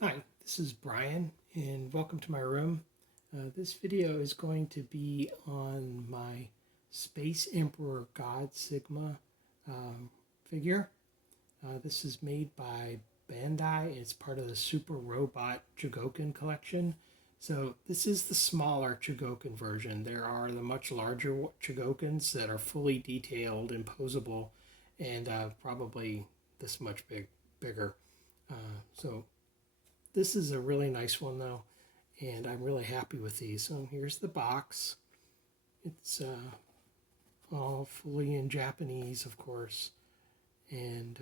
Hi, this is Brian and welcome to my room. This video is going to be on my Space Emperor God Sigma um, figure. This is made by Bandai. It's part of the Super Robot Chogokin collection. So this is the smaller Chogokin version. There are the much larger Chogokins that are fully detailed and posable and probably this much bigger. So this is a really nice one though, and I'm really happy with these. So here's the box. It's all fully in Japanese, of course, and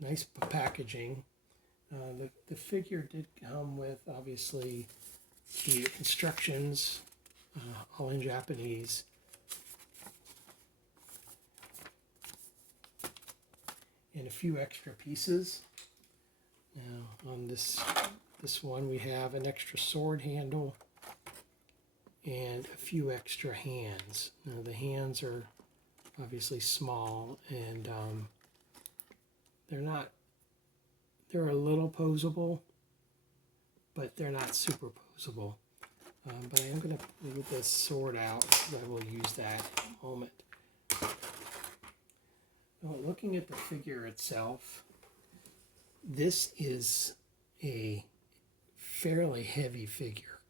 nice packaging. The figure did come with, obviously, the instructions, all in Japanese. And a few extra pieces. Now on this one we have an extra sword handle and a few extra hands. Now the hands are obviously small and they're a little posable, but they're not super posable. But I am going to pull this sword out because I will use that in a moment. Now, looking at the figure itself, this is a fairly heavy figure.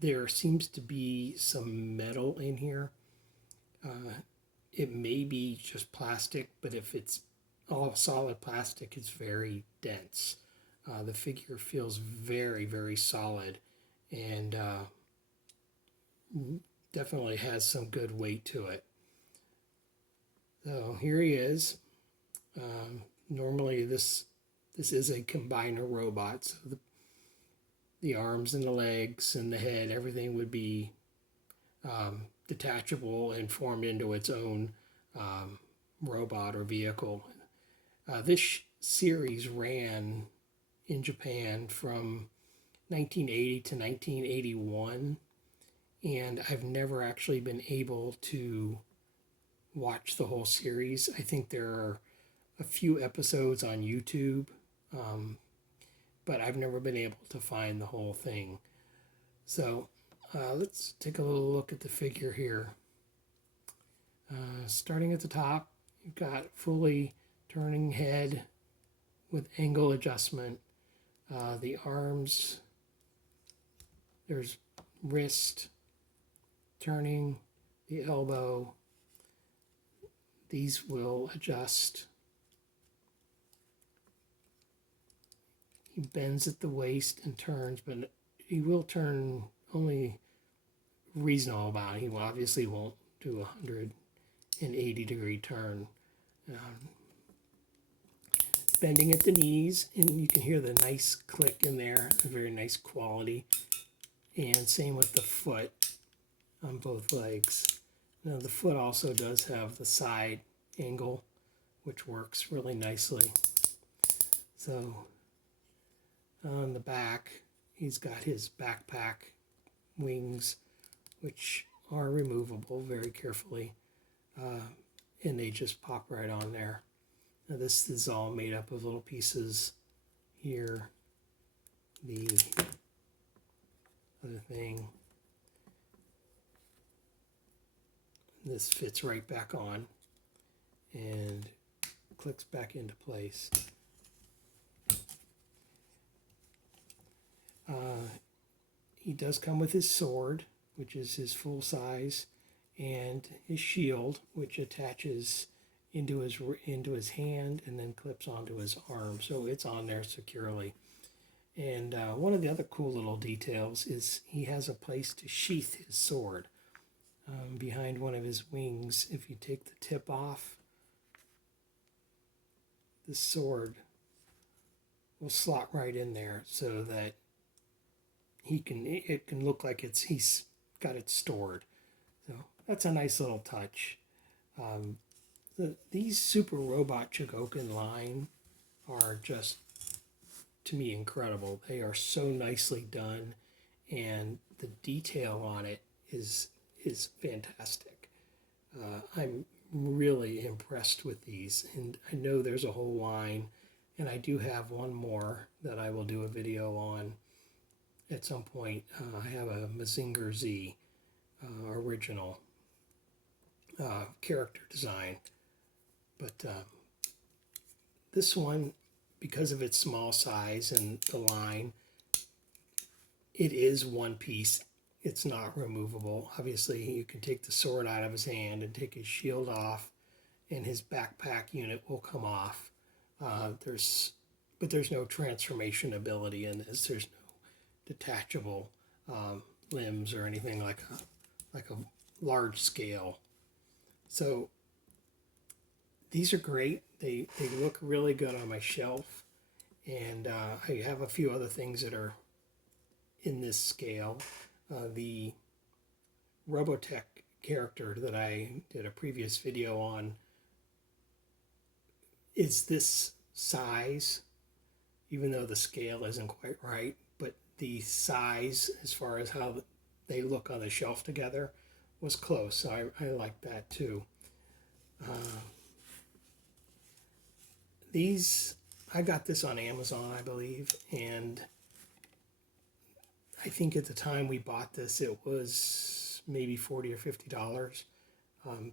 There seems to be some metal in here. It may be just plastic, but if it's all solid plastic, it's very dense. The figure feels very, very solid and definitely has some good weight to it. So here he is. Normally this is a combiner robot, so the arms and the legs and the head, everything would be detachable and formed into its own robot or vehicle. This series ran in Japan from 1980 to 1981, and I've never actually been able to watch the whole series. I think there are a few episodes on YouTube, but I've never been able to find the whole thing. So let's take a little look at the figure here. Starting at the top, you've got fully turning head with angle adjustment. The arms, there's wrist, turning, the elbow. These will adjust. He bends at the waist and turns, but he will turn only reasonable amount. He obviously won't do a 180-degree turn. Bending at the knees, and you can hear the nice click in there, a very nice quality. And same with the foot on both legs. Now the foot also does have the side angle, which works really nicely. So on the back, he's got his backpack wings, which are removable very carefully, and they just pop right on there. Now this is all made up of little pieces here. The other thing, this fits right back on and clicks back into place. He does come with his sword, which is his full size, and his shield, which attaches into his hand and then clips onto his arm, so it's on there securely. And one of the other cool little details is he has a place to sheath his sword behind one of his wings. If you take the tip off, the sword will slot right in there so that it can look like he's got it stored. So that's a nice little touch. These Super Robot Chogokin line are just, to me, incredible. They are so nicely done, and the detail on it is fantastic. I'm really impressed with these, and I know there's a whole line, and I do have one more that I will do a video on at some point. I have a Mazinger Z original character design, but this one, because of its small size and the line, it is one piece. It's not removable. Obviously, you can take the sword out of his hand and take his shield off, and his backpack unit will come off. But there's no transformation ability in this. There's no detachable limbs or anything like a large scale. So these are great. They look really good on my shelf, and I have a few other things that are in this scale. The Robotech character that I did a previous video on is this size, even though the scale isn't quite right, but the size as far as how they look on the shelf together was close, so I like that too. I got this on Amazon, I believe, and I think at the time we bought this, it was maybe $40 or $50.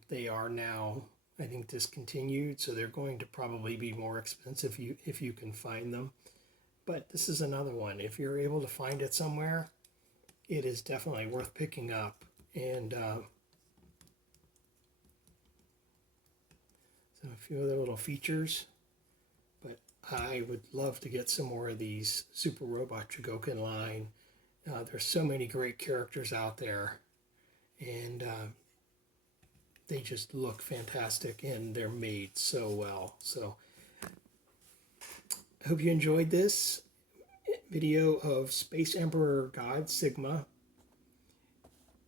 They are now, I think, discontinued, so they're going to probably be more expensive if you can find them. But this is another one. If you're able to find it somewhere, it is definitely worth picking up. And so a few other little features. But I would love to get some more of these Super Robot Chogokin line. There's so many great characters out there, and they just look fantastic, and they're made so well. So I hope you enjoyed this video of Space Emperor God Sigma.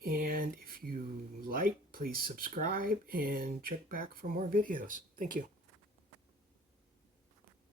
And if you like, please subscribe and check back for more videos. Thank you.